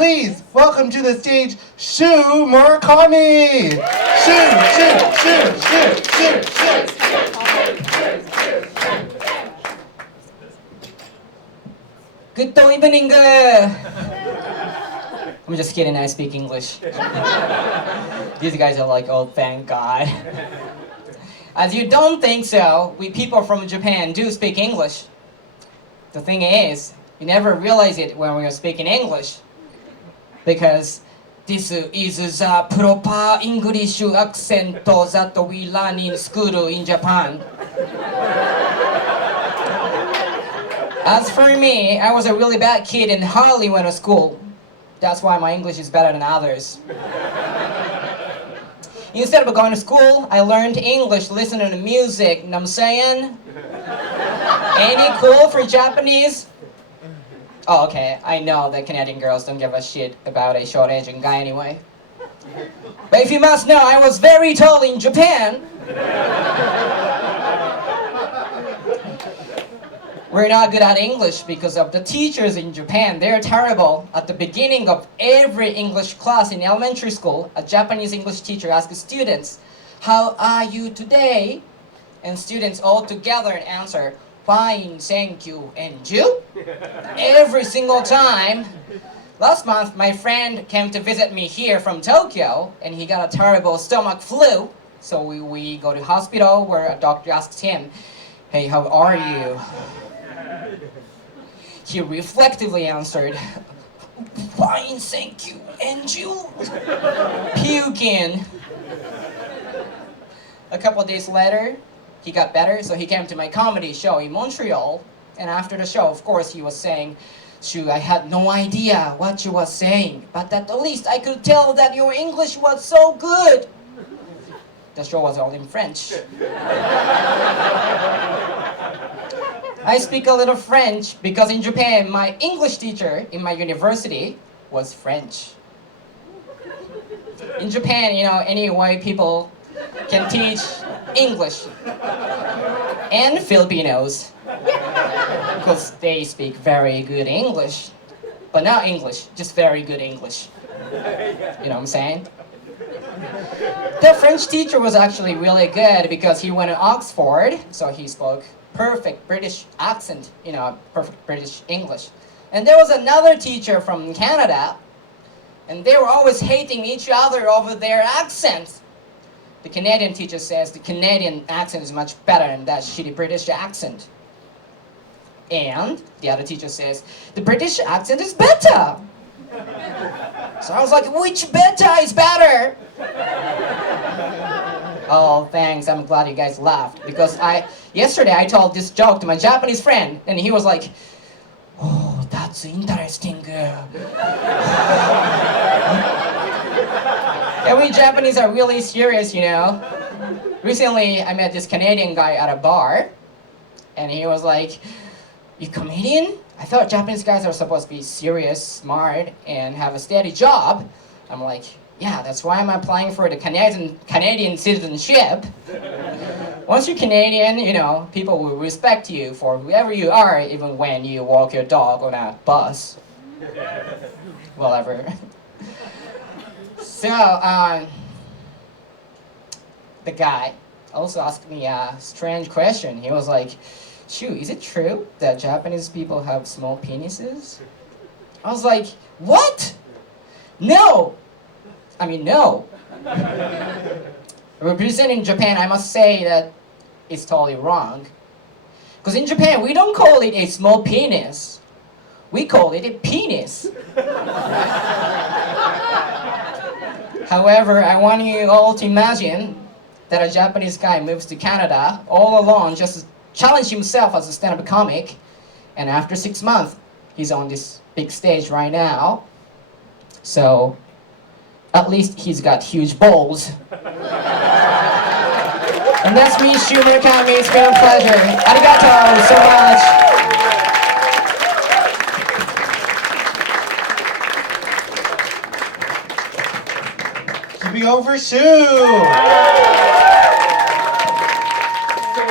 please welcome to the stage Shu Murakami. Shu. Good evening. I'm just kidding, I speak English. These guys are like, oh, thank God. As you don't think so, we people from Japan do speak English. The thing is, you never realize it when we are speaking English. Because this is the proper English accent that we learn in school in Japan. As for me, I was a really bad kid and hardly went to school. That's why my English is better than others. Instead of going to school, I learned English listening to music, you know what I'm saying? Any cool for Japanese? Oh, okay, I know that Canadian girls don't give a shit about a short Asian guy anyway. But if you must know, I was very tall in Japan. We're not good at English because of the teachers in Japan. They're terrible. At the beginning of every English class in elementary school, a Japanese English teacher asks students, "How are you today?" And students all together answer, "Fine, thank you, and you?" Every single time. Last month, my friend came to visit me here from Tokyo, and he got a terrible stomach flu. So we go to hospital where a doctor asks him, "Hey, how are you?" He reflectively answered, "Fine, thank you, and you?" Puking. A couple of days later, he got better, so he came to my comedy show in Montreal. And after the show, of course, he was saying, "Shu, I had no idea what you were saying, but at the least I could tell that your English was so good." The show was all in French. I speak a little French because in Japan, my English teacher in my university was French. In Japan, you know, any white people can teach English and Filipinos because they speak very good English, but not English, just very good English. You know what I'm saying? The French teacher was actually really good because he went to Oxford, so he spoke perfect British accent, you know, perfect British English. And there was another teacher from Canada, and they were always hating each other over their accents. The Canadian teacher says the Canadian accent is much better than that shitty British accent. And the other teacher says the British accent is better. So I was like, which better is better? Oh, thanks. I'm glad you guys laughed because yesterday I told this joke to my Japanese friend and he was like, "Oh, that's interesting." And we Japanese are really serious, you know. Recently, I met this Canadian guy at a bar and he was like, "You comedian? I thought Japanese guys are supposed to be serious, smart, and have a steady job." I'm like, "Yeah, that's why I'm applying for the Canadian citizenship. Once you're Canadian, you know, people will respect you for whoever you are, even when you walk your dog on a bus." Whatever. So, the guy also asked me a strange question. He was like, "Shu, is it true that Japanese people have small penises?" I was like, "What? No. I mean, no." Representing Japan, I must say that it's totally wrong. Because in Japan, we don't call it a small penis. We call it a penis. However, I want you all to imagine that a Japanese guy moves to Canada all alone just to challenge himself as a stand-up comic. And after 6 months, he's on this big stage right now. So, at least he's got huge balls. And that's me, Shu Murakami. It's been a pleasure. Arigato so much. Keep it over, Shu.